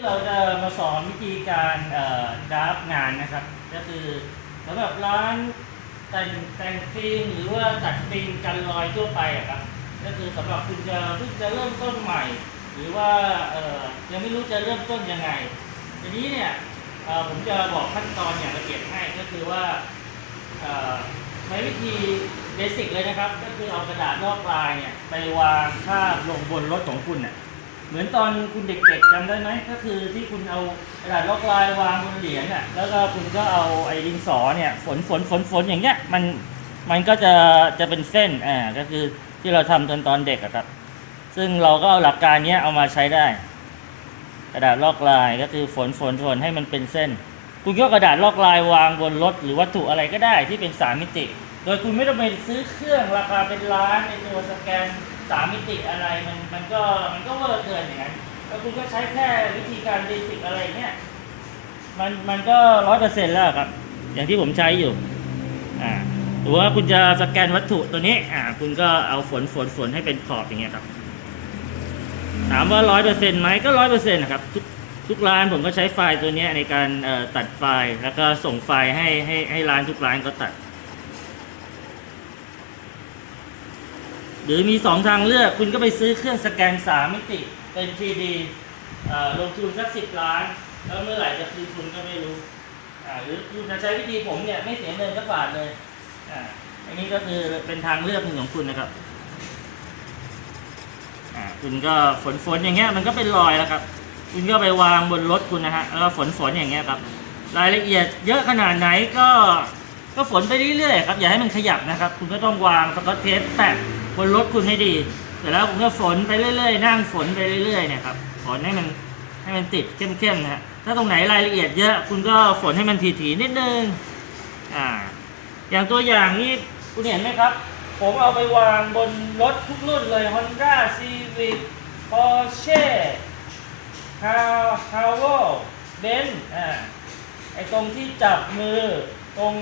ที่เราจะมาสอนวิธีการดราฟงานนะครับ ก็คือสำหรับร้านแต่งแต่งฟิล์มหรือว่าตัดฟิล์มกันรอยทั่วไปอะครับก็คือสำหรับคุณจะเพิ่งจะเริ่มต้นใหม่ หรือว่ายังไม่รู้จะเริ่มต้นยังไงทีนี้เนี่ยผมจะบอกขั้นตอนอย่างละเอียดให้ก็คือว่าใช้วิธีเบสิกเลยนะครับ ก็คือเอากระดาษลอกลายเนี่ยไปวางคาบลงบนรถของคุณน่ะ เหมือนตอนคุณเด็กๆจำได้ไหมก็คือที่คุณเอากระดาษลอกลายวางบนเหรียญน่ะแล้วก็คุณก็เอาไอ้ดินสอเนี่ยฝนฝนฝนฝนอย่างเงี้ยมันมันก็จะจะเป็นเส้นอ่าก็คือที่เราทำตอนตอนเด็กอะครับ ซึ่งเราก็เอาหลักการเนี้ยเอามาใช้ได้ กระดาษลอกลายก็คือฝนฝนฝนให้มันเป็นเส้น คุณก็กระดาษลอกลายวางบนรถหรือวัตถุอะไรก็ได้ที่เป็นสามมิติ โดยคุณไม่ต้องไปซื้อเครื่องราคาเป็นล้านในตัวสแกน สามมิติอะไรมันมันก็มันก็เวอร์เกินอย่างนั้นแล้วคุณก็ใช้แค่วิธีการเบสิกอะไรเนี่ยมันมันก็ร้อยเปอร์เซ็นต์แล้วครับ อย่างที่ผมใช้อยู่อ่าหรือว่าคุณจะสแกนวัตถุตัวนี้อ่าคุณก็เอาฝนฝนฝนให้เป็นขอบอย่างเงี้ยครับ ถามว่าร้อยเปอร์เซ็นต์ไหมก็ร้อยเปอร์เซ็นต์นะครับทุกทุกร้านผมก็ใช้ไฟล์ตัวนี้ในการเอ่อตัดไฟล์ แล้วก็ส่งไฟล์ให้ให้ให้ร้านทุกร้านก็ตัด หรือมีสองทางเลือกคุณก็ไปซื้อเครื่องสแกนสามมิติเป็น 3D ลงทุนสักสิบล้าน แล้วเมื่อไหร่จะคืนทุนก็ไม่รู้หรือคุณจะใช้วิธีผมเนี่ยไม่เสียเงินสักบาทเลยออันนี้ก็คือเป็นทางเลือกหนึ่งของคุณนะครับคุณก็ฝนฝนอย่างเงี้ยมันก็เป็นรอยแล้วครับ คุณก็ไปวางบนรถคุณนะฮะแล้วฝนฝนอย่างเงี้ยครับ รายละเอียดเยอะขนาดไหนก็ ก็ฝนไปเรื่อยๆครับอย่าให้มันขยับนะครับ คุณก็ต้องวางสกอตเทปแปะบนรถคุณให้ดีเสร็จแล้วคุณก็ฝนไปเรื่อยๆ นั่งฝนไปเรื่อยๆเนี่ยครับฝนให้มันให้มันติดเข้มๆนะฮะถ้าตรงไหนรายละเอียดเยอะคุณก็ฝนให้มันถี่ๆนิดนึงอ่าอย่างตัวอย่างนี้คุณเห็นไหมครับ ผมเอาไปวางบนรถทุกรุ่นเลย Honda Civic Porsche h a w h a v b e n z อ่าไอตรงที่จับมือ ตรง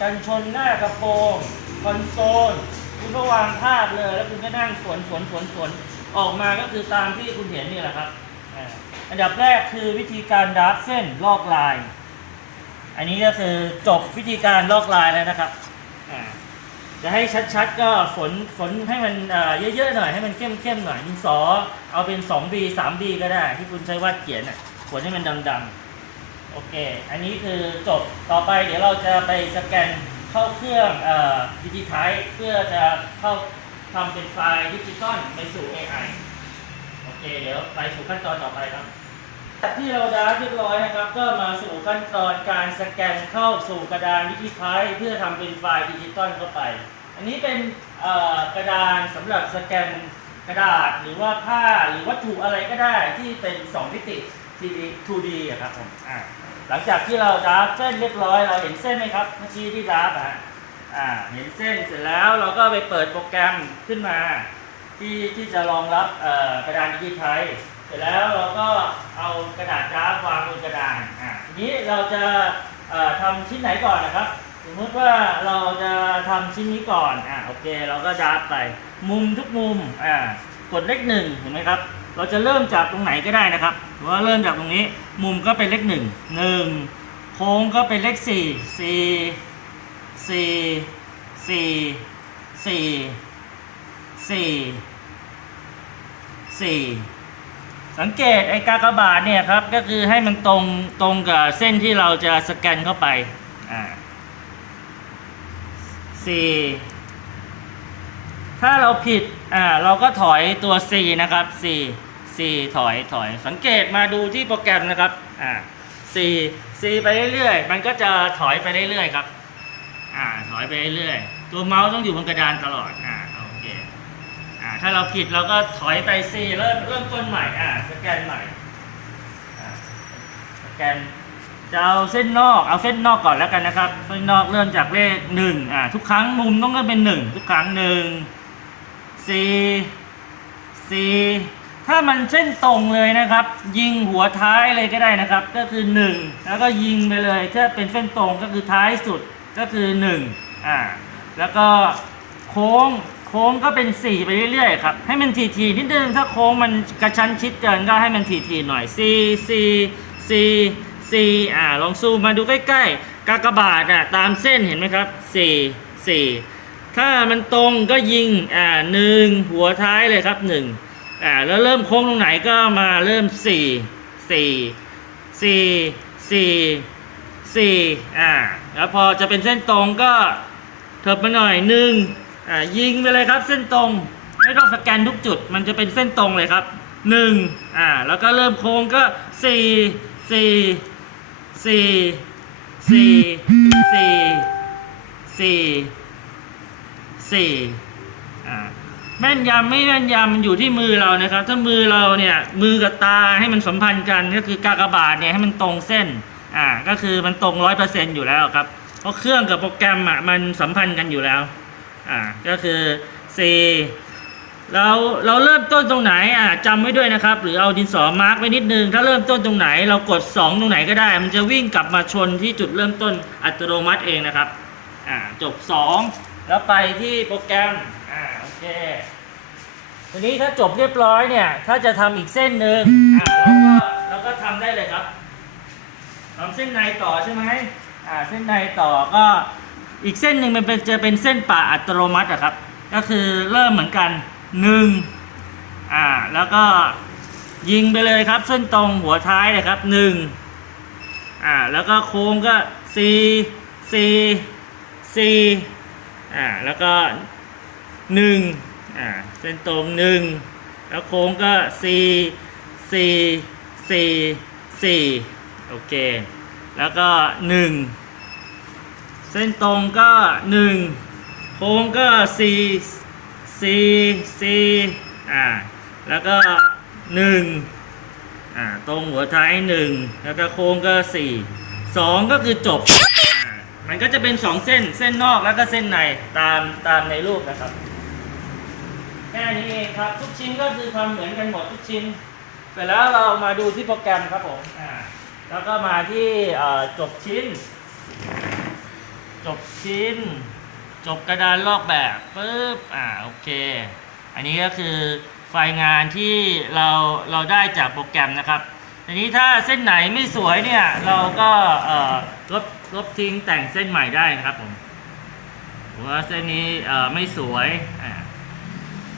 กันชนหน้ากระโปรงคอนโซล คุณก็วางภาพเลย แล้วคุณก็นั่งฝนฝนฝนฝนออกมาก็คือตามที่คุณเห็นนี่แหละครับอันดับแรกคือวิธีการดับเส้นลอกลาย อันนี้ก็คือจบวิธีการลอกลายแล้วนะครับจะให้ชัดๆก็ฝนฝนให้มันเยอะๆหน่อยให้มันเข้มๆหน่อยดินสอเอาเป็น 2B 3B ก็ได้ ที่คุณใช้วาดเขียนฝนให้มันดำๆ โอเค อันนี้คือจบ ต่อไปเดี๋ยวเราจะไปสแกนเข้าเครื่องดิจิทัลเพื่อจะเข้าทำเป็นไฟล์ดิจิตอลไปสู่ AI โอเค เดี๋ยวไปสู่ขั้นตอนต่อไปครับจากที่เราดาเรียบร้อยนะครับ ก็มาสู่ขั้นตอนการสแกนเข้าสู่กระดานดิจิทัลเพื่อทำเป็นไฟล์ดิจิตอลเข้าไป อันนี้เป็นกระดานสำหรับสแกนกระดาษหรือว่าผ้าหรือวัตถุอะไรก็ได้ที่เป็น 2 มิติ 3D 2D อะครับผมอ่า หลังจากที่เราดราฟเส้นเรียบร้อยเราเห็นเส้นไหมครับเมื่อกี้ที่ดราฟอะฮะอ่าเห็นเส้นเสร็จแล้วเราก็ไปเปิดโปรแกรมขึ้นมา ที่ที่จะรองรับกระดานดิจิทัลเสร็จแล้วเราก็เอากระดาษดราฟวางบนกระดานอ่าทีนี้เราจะเอ่อทำชิ้นไหนก่อนนะครับสมมติว่าเราจะทำชิ้นนี้ก่อนอ่าโอเค เราก็ดราฟไปมุมทุกมุมอ่ากดเลขหนึ่งเห็นไหมครับ เราจะเริ่มจากตรงไหนก็ได้นะครับหรือว่าเริ่มจากตรงนี้ มุมก็เป็นเลขหนึ่งหนึ่งโค้งก็เป็นเลขสี่สี่สี่สี่สี่สี่สี่สังเกตไอ้กากบาทเนี่ยครับ ก็คือให้มันตรงตรงกับเส้นที่เราจะสแกนเข้าไปอ่าสี่ถ้าเราผิดอ่าเราก็ถอยตัว C นะครับ 4 สี่ถอยถอยสังเกตมาดูที่โปรแกรมนะครับอ่าสี่สี่ไปเรื่อยๆ มันก็จะถอยไปเรื่อยๆครับอ่าถอยไปเรื่อยๆ ตัวเมาส์ต้องอยู่บนกระดานตลอดอ่าโอเคอ่าถ้าเราผิดเราก็ถอยไปสี่เริ่มเริ่มต้นใหม่อ่าสแกนใหม่อ่าสแกนจะเอาเส้นนอกเอาเส้นนอกก่อนแล้วกันนะครับ เส้นนอกเริ่มจากเลขหนึ่งอ่าทุกครั้งมุมต้องเป็นหนึ่งทุกครั้งหนึ่งสี่สี่ ถ้ามันเส้นตรงเลยนะครับ ยิงหัวท้ายเลยก็ได้นะครับ ก็คือหนึ่งแล้วก็ยิงไปเลยถ้าเป็นเส้นตรงก็คือท้ายสุดก็คือหนึ่งอ่าแล้วก็โค้งโค้งก็เป็นสี่ไปเรื่อยๆครับให้มันทีๆนิดนึงถ้าโค้งมันกระชั้นชิดเกินก็ให้มันทีๆหน่อยสี่สี่สี่สี่อ่าลองซูมมาดูใกล้ๆ กากบาทอะตามเส้นเห็นไหมครับสี่สี่ถ้ามันตรงก็ยิงอ่าหนึ่งหัวท้ายเลยครับหนึ่ง อ่าแล้วเริ่มโค้งตรงไหนก็มาเริ่มสี่สี่สี่สี่สี่อ่าแล้วพอจะเป็นเส้นตรงก็เถิบมาหน่อยหนึ่งอ่ายิงไปเลยครับเส้นตรงไม่ต้องสแกนทุกจุด มันจะเป็นเส้นตรงเลยครับหนึ่งอ่าแล้วก็เริ่มโค้งก็สี่สี่สี่สี่สี่สี่สี่อ่า แม่นยำไม่แม่นยำมันอยู่ที่มือเรานะครับ ถ้ามือเราเนี่ยมือกับตาให้มันสัมพันธ์กันก็คือกากบาทเนี่ยให้มันตรงเส้นอ่าก็คือมันตรงร้อยเปอร์เซ็นต์อยู่แล้วครับเพราะเครื่องกับโปรแกรมอะมันสัมพันธ์กันอยู่แล้วอ่าก็คือ C เราเราเริ่มต้นตรงไหนอ่าจำไว้ด้วยนะครับ หรือเอาดินสอมาร์กไว้นิดนึง ถ้าเริ่มต้นตรงไหน เรากด 2 ตรงไหนก็ได้ มันจะวิ่งกลับมาชนที่จุดเริ่มต้นอัตโนมัติเองนะครับอ่าจบ 2 แล้วไปที่โปรแกรม เคทีนี้ถ้าจบเรียบร้อยเนี่ย ถ้าจะทำอีกเส้นหนึ่งอ่าเราก็เราก็ทำได้เลยครับทำเส้นในต่อใช่ไหมอ่าเส้นในต่อก็อีกเส้นหนึ่งมันเป็นจะเป็นเส้นป่าอัตโนมัติอะครับ ก็คือเริ่มเหมือนกันหนึ่งอ่าแล้วก็ยิงไปเลยครับ เส้นตรงหัวท้ายเลยครับหนึ่งอ่าแล้วก็โค้งก็สี่สี่สี่อ่าแล้วก็ หนึ่งอ่าเส้นตรงหนึ่งแล้วโค้งก็สี่สี่สี่สี่โอเค แล้วก็หนึ่งเส้นตรงก็หนึ่งโค้งก็สี่สี่สี่อ่าแล้วก็หนึ่งอ่าตรงหัวท้ายหนึ่งแล้วก็โค้งก็สี่สองก็คือจบอ่ามันก็จะเป็นสองเส้นเส้นนอกแล้วก็เส้นในตามตามในรูปนะครับ ค่นี้เองครับ ทุกชิ้นก็คือทำเหมือนกันหมดทุกชิ้น เสร็จแล้วเรามาดูที่โปรแกรมครับผมอ่าแล้วก็มาที่เอ่อจบชิ้น จบชิ้น จบกระดานลอกแบบปุ๊บอ่าโอเค อันนี้ก็คือไฟล์งานที่เราเราได้จากโปรแกรมนะครับทีนี้ถ้าเส้นไหนไม่สวยเนี่ยเราก็เอ่อลบลบทิ้งแต่งเส้นใหม่ได้นะครับผมว่าเส้นนี้เอ่อไม่สวยอ่า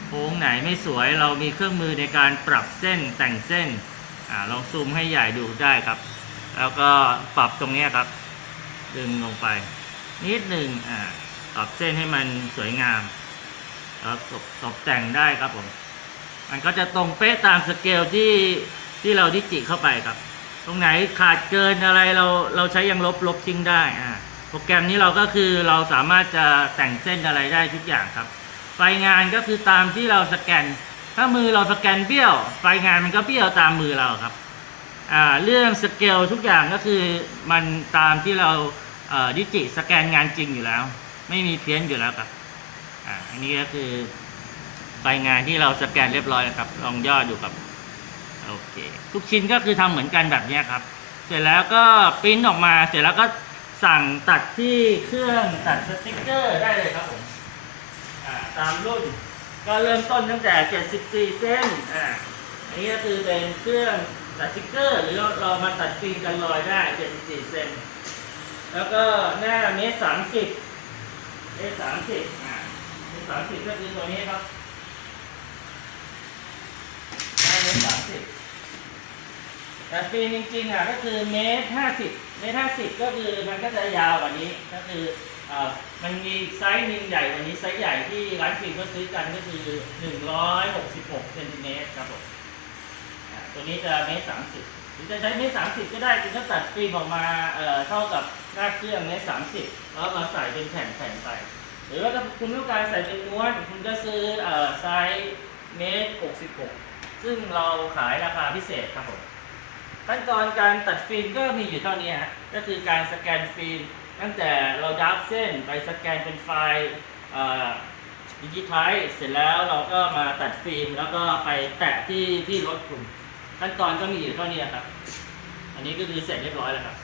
โค้งไหนไม่สวยเรามีเครื่องมือในการปรับเส้นแต่งเส้นอลองซูมให้ใหญ่ดูได้ครับ แล้วก็ปรับตรงนี้ครับ ดึงลงไป นิดหนึ่งปรับเส้นให้มันสวยงามแล้วตกตกแต่งได้ครับผมมันก็จะตรงเป๊ะตามสเกลที่ที่เราดิจิเข้าไปครับ ตรงไหนขาดเกินอะไรเราเราใช้ยังลบลบทิ้งได้อ่าโปรแกรมนี้เราก็คือเราสามารถจะแต่งเส้นอะไรได้ทุกอย่างครับ ไฟงานก็คือตามที่เราสแกน ถ้ามือเราสแกนเบี้ยว ไฟงานมันก็เบี้ยวตามมือเราครับอ่าเรื่องสเกลทุกอย่างก็คือมันตามที่เราดิจิสแกนงานจริงอยู่แล้ว ไม่มีเพี้ยนอยู่แล้วครับอ่าอันนี้ก็คือไฟงานที่เราสแกนเรียบร้อยแล้วครับ ลองย่อดูครับโอเคทุกชิ้นก็คือทำเหมือนกันแบบนี้ครับ เสร็จแล้วก็ปริ้นออกมาเสร็จแล้วก็สั่งตัดที่เครื่องตัดสติกเกอร์ได้เลยครับผมามรุ่น ก็เริ่มต้นตั้งแต่ 74 เส้นอ่าอันนี้ก็คือเป็นเครื่องตัดสติกเกอร์ หรือเราเรามาตัดฟิล์มกันรอยได้ 74เซนแล้วก็หน้าเมตร30เมตร30อ่าเมตร30ก็คือตัวนี้ครับหน้าเมตร30แต่ฟิล์มจริงๆอะก็คือเมตร50เมตร50ก็คือมันก็จะยาวกว่านี้ก็คือ มันมีไซส์หนึ่งใหญ่กว่านี้ไซส์ใหญ่ที่ร้านฟิล์มก็ซื้อกันก็คือ 166เซนติเมตรครับผมตัวนี้จะเมตรสามสิบหรือจะใช้เมตรสามสิบก็ได้คุณก็ตัดฟิล์มออกมาเท่ากับหน้าเครื่องเมตรสามสิบแล้วมาใส่เป็นแผ่นแผ่นๆไป หรือว่าถ้าคุณต้องการใส่เป็นม้วนคุณก็ซื้อเอ่อไซส์เมตรหกสิบหกซึ่งเราขายราคาพิเศษครับผมขั้นตอนการตัดฟิล์มก็มีอยู่เท่านี้ฮะ ก็คือการสแกนฟิล์มตั้งแต่เราดับเส้นไปสแกนเป็นไฟล์ดิจิทัลเสร็จแล้วเราก็มาตัดฟิล์มแล้วก็ไปแตะที่ที่รถคุณขั้นตอนก็มีอยู่เท่านี้ครับ อันนี้ก็คือเสร็จเรียบร้อยแล้วครับ